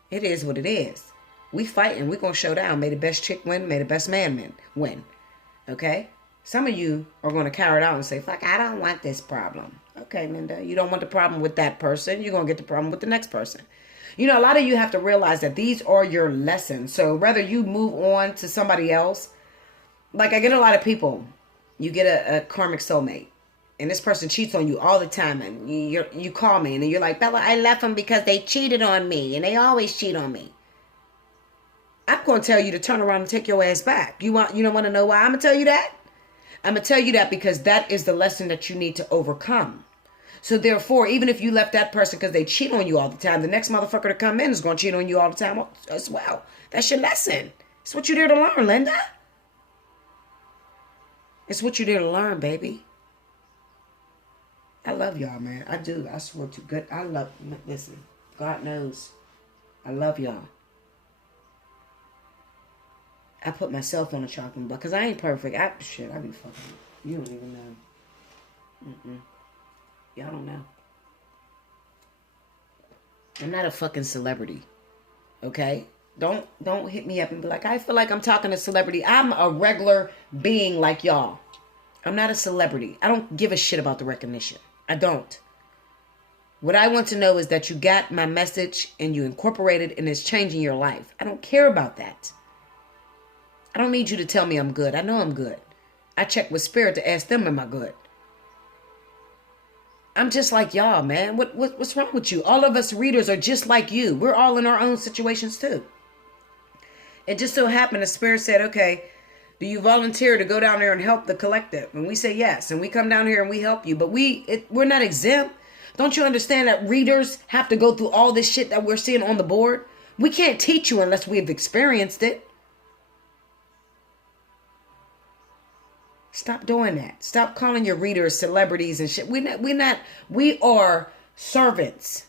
It is what it is. We fighting. We're going to show down. May the best chick win. May the best man win. Okay? Some of you are going to carry it out and say, fuck, I don't want this problem. Okay, Linda, you don't want the problem with that person. You're going to get the problem with the next person. You know, a lot of you have to realize that these are your lessons. So whether you move on to somebody else, like I get a lot of people, you get a karmic soulmate and this person cheats on you all the time. And you call me and you're like, Bella, I left them because they cheated on me and they always cheat on me. I'm going to tell you to turn around and take your ass back. You don't want to know why I'm going to tell you that? I'm going to tell you that because that is the lesson that you need to overcome. So therefore, even if you left that person because they cheat on you all the time, the next motherfucker to come in is going to cheat on you all the time as well. That's your lesson. It's what you're there to learn, Linda. It's what you're there to learn, baby. I love y'all, man. I do. I swear to God. Listen, God knows. I love y'all. I put myself on a chopping block because I ain't perfect. I be fucking. You don't even know. Y'all don't know. I'm not a fucking celebrity. Okay? Don't hit me up and be like, I feel like I'm talking to celebrity. I'm a regular being like y'all. I'm not a celebrity. I don't give a shit about the recognition. I don't. What I want to know is that you got my message and you incorporated and it's changing your life. I don't care about that. I don't need you to tell me I'm good. I know I'm good. I check with spirit to ask them, am I good? I'm just like y'all, man. What's wrong with you? All of us readers are just like you. We're all in our own situations too. It just so happened the Spirit said, okay, do you volunteer to go down there and help the collective? And we say yes. And we come down here and we help you. But we're not exempt. Don't you understand that readers have to go through all this shit that we're seeing on the board? We can't teach you unless we've experienced it. Stop doing that. Stop calling your readers celebrities and shit. We are servants.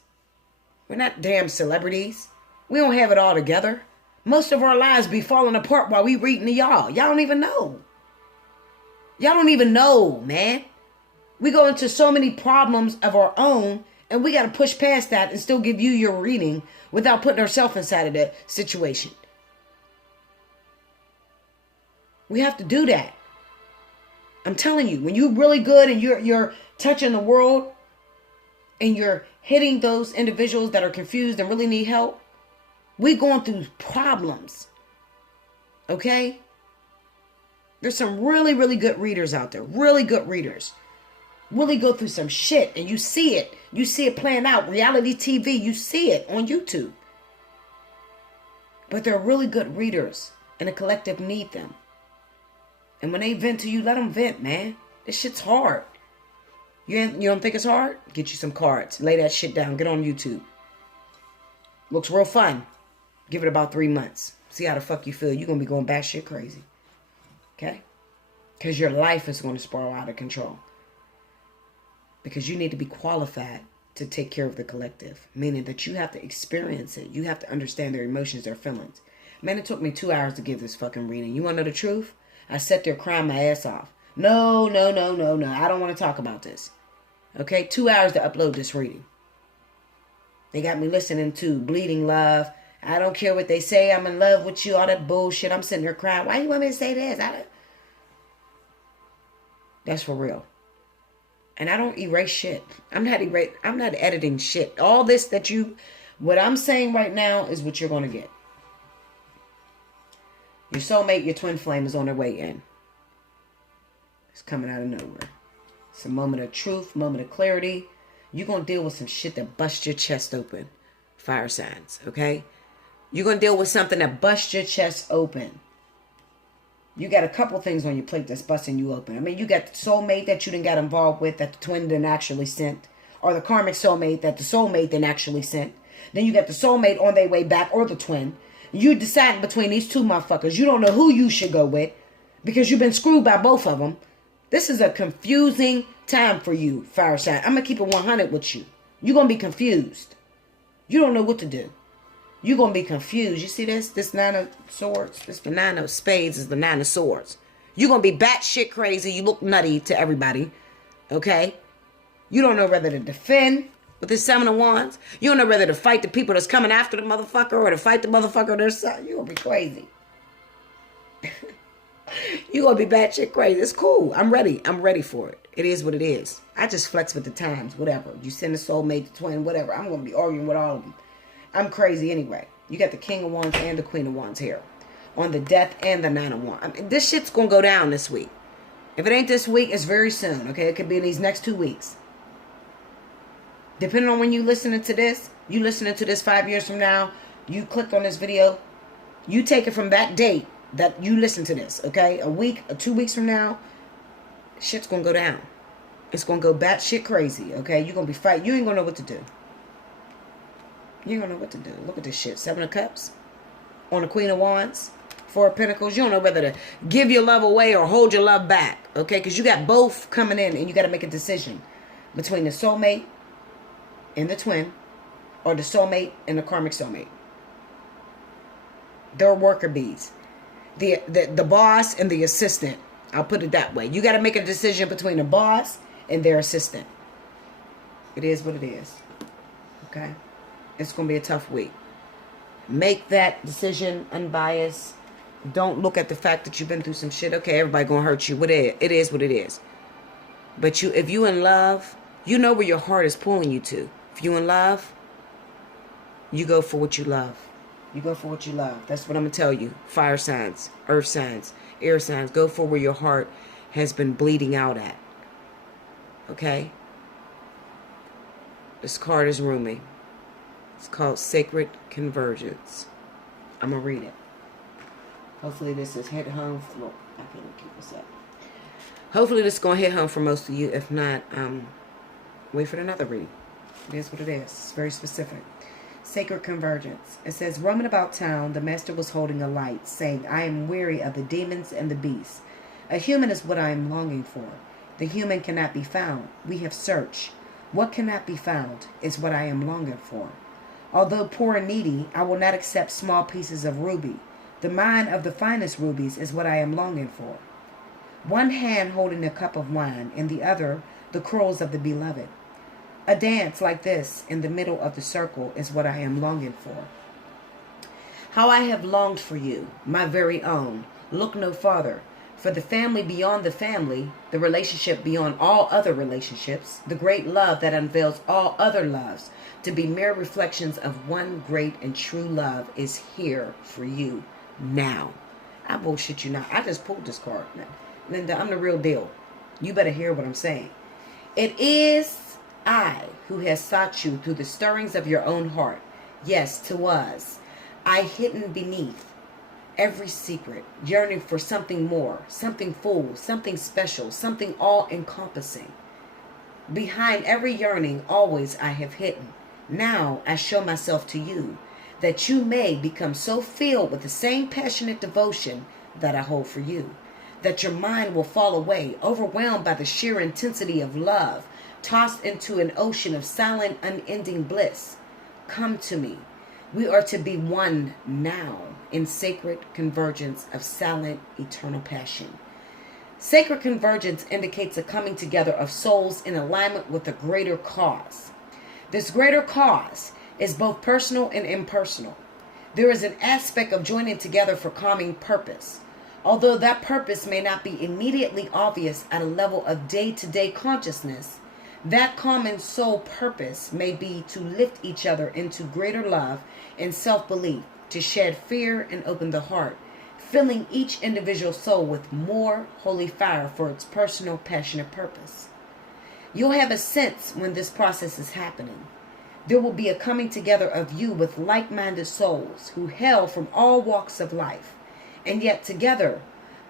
We're not damn celebrities. We don't have it all together. Most of our lives be falling apart while we reading to y'all. Y'all don't even know. Y'all don't even know, man. We go into so many problems of our own, and we got to push past that and still give you your reading without putting ourselves inside of the situation. We have to do that. I'm telling you, when you're really good and you're touching the world and you're hitting those individuals that are confused and really need help, we're going through problems. Okay? There's some really, really good readers out there. Really good readers. Really go through some shit and you see it. You see it playing out. Reality TV, you see it on YouTube. But they're really good readers and the collective need them. And when they vent to you, let them vent, man. This shit's hard. You don't think it's hard? Get you some cards. Lay that shit down. Get on YouTube. Looks real fun. Give it about 3 months. See how the fuck you feel. You're going to be going batshit crazy. Okay? Because your life is going to spiral out of control. Because you need to be qualified to take care of the collective. Meaning that you have to experience it. You have to understand their emotions, their feelings. Man, it took me 2 hours to give this fucking reading. You want to know the truth? I sat there crying my ass off. No. I don't want to talk about this. Okay? 2 hours to upload this reading. They got me listening to Bleeding Love. I don't care what they say. I'm in love with you. All that bullshit. I'm sitting there crying. Why you want me to say this? That's for real. And I don't erase shit. I'm not editing shit. All this what I'm saying right now is what you're going to get. Your soulmate, your twin flame is on their way in. It's coming out of nowhere. It's a moment of truth, moment of clarity. You're going to deal with some shit that busts your chest open. Fire signs, okay? You're going to deal with something that busts your chest open. You got a couple things on your plate that's busting you open. I mean, you got the soulmate that you didn't get involved with that the twin didn't actually sent. Or the karmic soulmate that the soulmate didn't actually sent. Then you got the soulmate on their way back or the twin. You deciding between these two motherfuckers. You don't know who you should go with because you've been screwed by both of them. This is a confusing time for you, fire sign. I'm going to keep it 100 with you. You're going to be confused. You don't know what to do. You're going to be confused. You see this? This 9 of swords. This the 9 of spades is the 9 of swords. You're going to be batshit crazy. You look nutty to everybody. Okay? You don't know whether to defend with the 7 of wands. You don't know whether to fight the people that's coming after the motherfucker or to fight the motherfucker their son. You're going to be crazy. You're going to be batshit crazy. It's cool. I'm ready. I'm ready for it. It is what it is. I just flex with the times. Whatever. You send a soulmate, the twin, whatever. I'm going to be arguing with all of them. I'm crazy anyway. You got the King of Wands and the Queen of Wands here. On the Death and the 9 of Wands. I mean, this shit's going to go down this week. If it ain't this week, it's very soon. Okay? It could be in these next 2 weeks. Depending on when you listening to this, 5 years from now, you clicked on this video, you take it from that date that you listen to this, okay? A week or 2 weeks from now, shit's going to go down. It's going to go batshit crazy, okay? You're going to be fighting. You ain't going to know what to do. You ain't going to know what to do. Look at this shit. 7 of Cups on the Queen of Wands. 4 of Pentacles. You don't know whether to give your love away or hold your love back, okay? Because you got both coming in and you got to make a decision between the soulmate and the twin, or the soulmate and the karmic soulmate. They're worker bees. The boss and the assistant. I'll put it that way. You got to make a decision between the boss and their assistant. It is what it is. Okay? It's going to be a tough week. Make that decision unbiased. Don't look at the fact that you've been through some shit. Okay, everybody going to hurt you. It is what it is. But if you in love, you know where your heart is pulling you to. If you in love, you go for what you love. You go for what you love. That's what I'm going to tell you. Fire signs, earth signs, air signs. Go for where your heart has been bleeding out at. Okay? This card is roomy. It's called Sacred Convergence. I'm going to read it. Hopefully this is hit home. Look, I can't keep this up. Hopefully this is going to hit home for most of you. If not, wait for another reading. It is what it is. It's very specific. Sacred Convergence. It says, roaming about town, the master was holding a light, saying, I am weary of the demons and the beasts. A human is what I am longing for. The human cannot be found. We have searched. What cannot be found is what I am longing for. Although poor and needy, I will not accept small pieces of ruby. The mine of the finest rubies is what I am longing for. One hand holding a cup of wine, and the other the curls of the beloved. A dance like this in the middle of the circle is what I am longing for. How I have longed for you, my very own. Look no farther. For the family beyond the family, the relationship beyond all other relationships, the great love that unveils all other loves, to be mere reflections of one great and true love is here for you now. I bullshit you not. I just pulled this card. Linda, I'm the real deal. You better hear what I'm saying. It is I who has sought you through the stirrings of your own heart. Yes, 'twas I hidden beneath every secret, yearning for something more, something full, something special, something all-encompassing. Behind every yearning, always I have hidden. Now I show myself to you, that you may become so filled with the same passionate devotion that I hold for you, that your mind will fall away, overwhelmed by the sheer intensity of love, tossed into an ocean of silent, unending bliss. Come to me. We are to be one now in sacred convergence of silent, eternal passion. Sacred convergence indicates a coming together of souls in alignment with a greater cause. This greater cause is both personal and impersonal. There is an aspect of joining together for common purpose. Although that purpose may not be immediately obvious at a level of day-to-day consciousness, that common soul purpose may be to lift each other into greater love and self-belief, to shed fear and open the heart, filling each individual soul with more holy fire for its personal, passionate purpose. You'll have a sense when this process is happening. There will be a coming together of you with like-minded souls who hail from all walks of life, and yet together,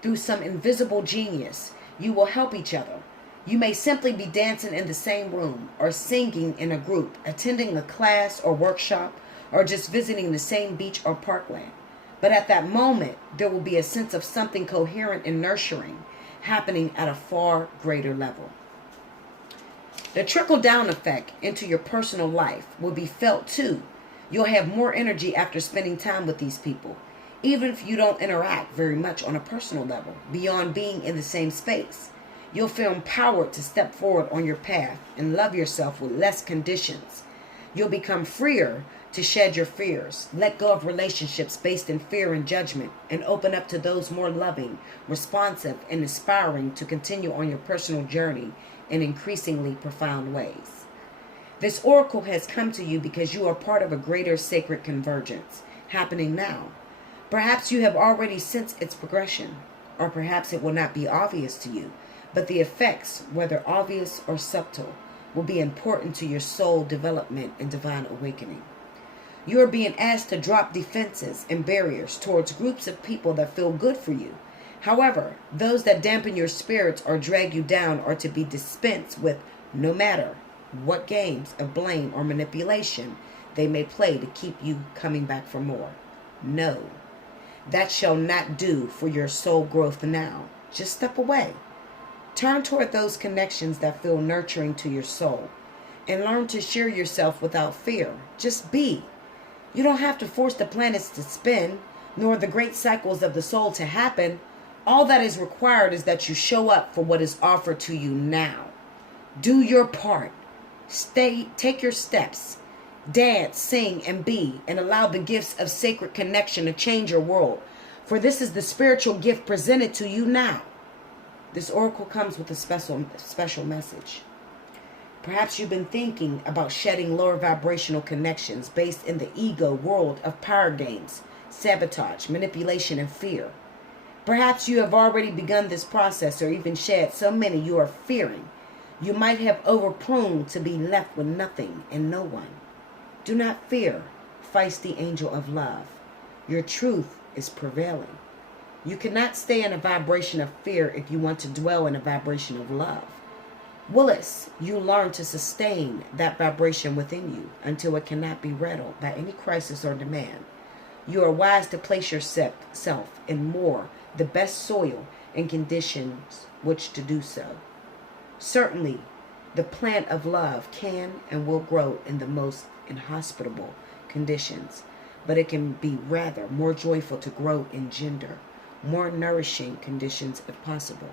through some invisible genius, you will help each other. You may simply be dancing in the same room, or singing in a group, attending a class or workshop, or just visiting the same beach or parkland. But at that moment, there will be a sense of something coherent and nurturing happening at a far greater level. The trickle-down effect into your personal life will be felt too. You'll have more energy after spending time with these people, even if you don't interact very much on a personal level, beyond being in the same space. You'll feel empowered to step forward on your path and love yourself with less conditions. You'll become freer to shed your fears, let go of relationships based in fear and judgment, and open up to those more loving, responsive, and inspiring to continue on your personal journey in increasingly profound ways. This oracle has come to you because you are part of a greater sacred convergence happening now. Perhaps you have already sensed its progression, or perhaps it will not be obvious to you, but the effects, whether obvious or subtle, will be important to your soul development and divine awakening. You are being asked to drop defenses and barriers towards groups of people that feel good for you. However, those that dampen your spirits or drag you down are to be dispensed with, no matter what games of blame or manipulation they may play to keep you coming back for more. No, that shall not do for your soul growth now. Just step away. Turn toward those connections that feel nurturing to your soul, and learn to share yourself without fear. Just be. You don't have to force the planets to spin, nor the great cycles of the soul to happen. All that is required is that you show up for what is offered to you now. Do your part. Take your steps. Dance, sing, and be, and allow the gifts of sacred connection to change your world. For this is the spiritual gift presented to you now. This oracle comes with a special message. Perhaps you've been thinking about shedding lower vibrational connections based in the ego world of power games, sabotage, manipulation, and fear. Perhaps you have already begun this process or even shed so many you are fearing. You might have overpruned to be left with nothing and no one. Do not fear, feisty angel of love. Your truth is prevailing. You cannot stay in a vibration of fear if you want to dwell in a vibration of love. Willis, you learn to sustain that vibration within you until it cannot be rattled by any crisis or demand. You are wise to place yourself in more, the best soil and conditions which to do so. Certainly, the plant of love can and will grow in the most inhospitable conditions, but it can be rather more joyful to grow in gender, more nourishing conditions if possible.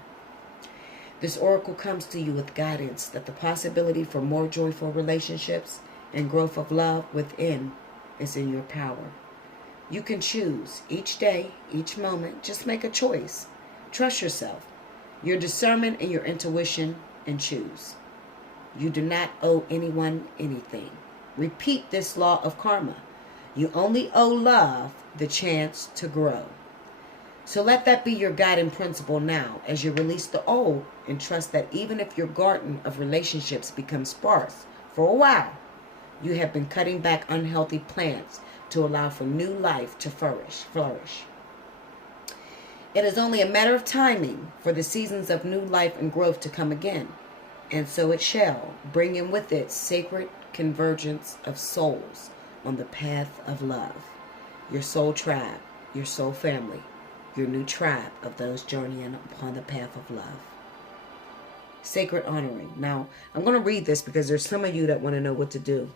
This oracle comes to you with guidance that the possibility for more joyful relationships and growth of love within is in your power. You can choose each day, each moment. Just make a choice. Trust yourself, your discernment and your intuition, and choose. You do not owe anyone anything. Repeat this law of karma. You only owe love the chance to grow. So let that be your guiding principle now as you release the old and trust that even if your garden of relationships becomes sparse for a while, you have been cutting back unhealthy plants to allow for new life to flourish. It is only a matter of timing for the seasons of new life and growth to come again, and so it shall, bringing with it sacred convergence of souls on the path of love. Your soul tribe, your soul family, your new tribe of those journeying upon the path of love. Sacred honoring. Now, I'm going to read this because there's some of you that want to know what to do.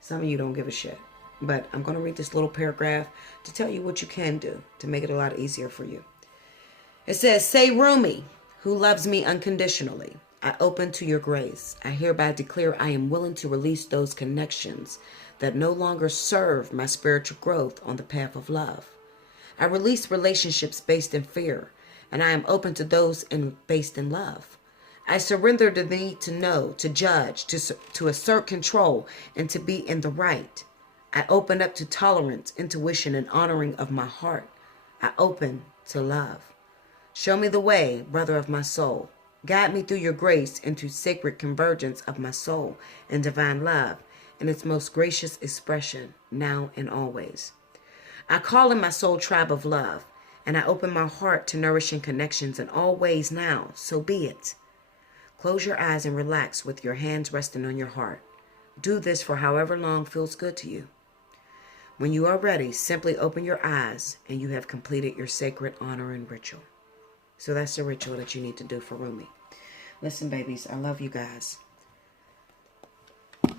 Some of you don't give a shit. But I'm going to read this little paragraph to tell you what you can do to make it a lot easier for you. It says, say Rumi, who loves me unconditionally, I open to your grace. I hereby declare I am willing to release those connections that no longer serve my spiritual growth on the path of love. I release relationships based in fear, and I am open to those based in love. I surrender the need to know, to judge, to assert control, and to be in the right. I open up to tolerance, intuition, and honoring of my heart. I open to love. Show me the way, brother of my soul. Guide me through your grace into sacred convergence of my soul and divine love in its most gracious expression, now and always. I call in my soul tribe of love, and I open my heart to nourishing connections in all ways now, so be it. Close your eyes and relax with your hands resting on your heart. Do this for however long feels good to you. When you are ready, simply open your eyes and you have completed your sacred honoring ritual. So that's the ritual that you need to do for Rumi. Listen, babies, I love you guys.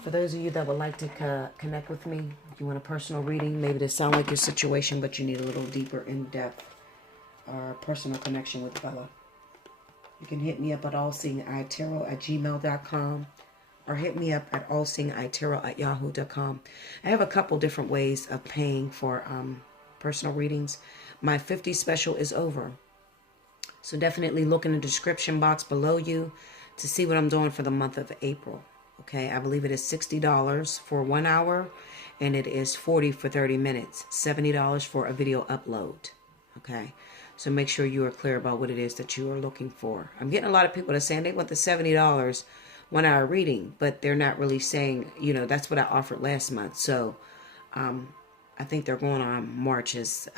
For those of you that would like to connect with me, if you want a personal reading, maybe this sounds like your situation, but you need a little deeper, in-depth, personal connection with Bella, you can hit me up at allseeingeytarot@gmail.com or hit me up at allseeingeytarot@yahoo.com. I have a couple different ways of paying for personal readings. My 50 special is over. So definitely look in the description box below you to see what I'm doing for the month of April. Okay, I believe it is $60 for 1 hour, and it is $40 for 30 minutes. $70 for a video upload. Okay, so make sure you are clear about what it is that you are looking for. I'm getting a lot of people that are saying they want the $70 1 hour reading, but they're not really saying, you know, that's what I offered last month. So I think they're going on March's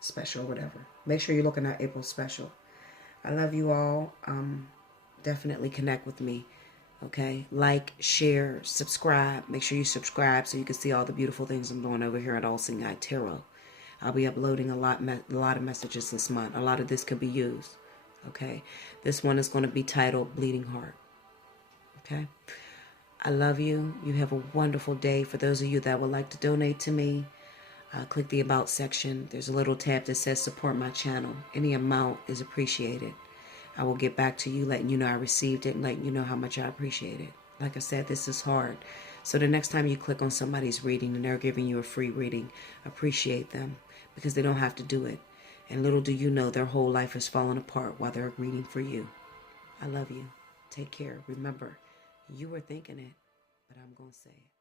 special or whatever. Make sure you're looking at April's special. I love you all. Definitely connect with me. Okay, like, share, subscribe. Make sure you subscribe so you can see all the beautiful things I'm doing over here at All Seeing Eye Tarot. I'll be uploading a lot of messages this month. A lot of this could be used. Okay, this one is going to be titled Bleeding Heart. Okay, I love you. You have a wonderful day. For those of you that would like to donate to me, click the About section. There's a little tab that says Support My Channel. Any amount is appreciated. I will get back to you, letting you know I received it and letting you know how much I appreciate it. Like I said, this is hard. So the next time you click on somebody's reading and they're giving you a free reading, appreciate them because they don't have to do it. And little do you know their whole life is falling apart while they're reading for you. I love you. Take care. Remember, you were thinking it, but I'm going to say it.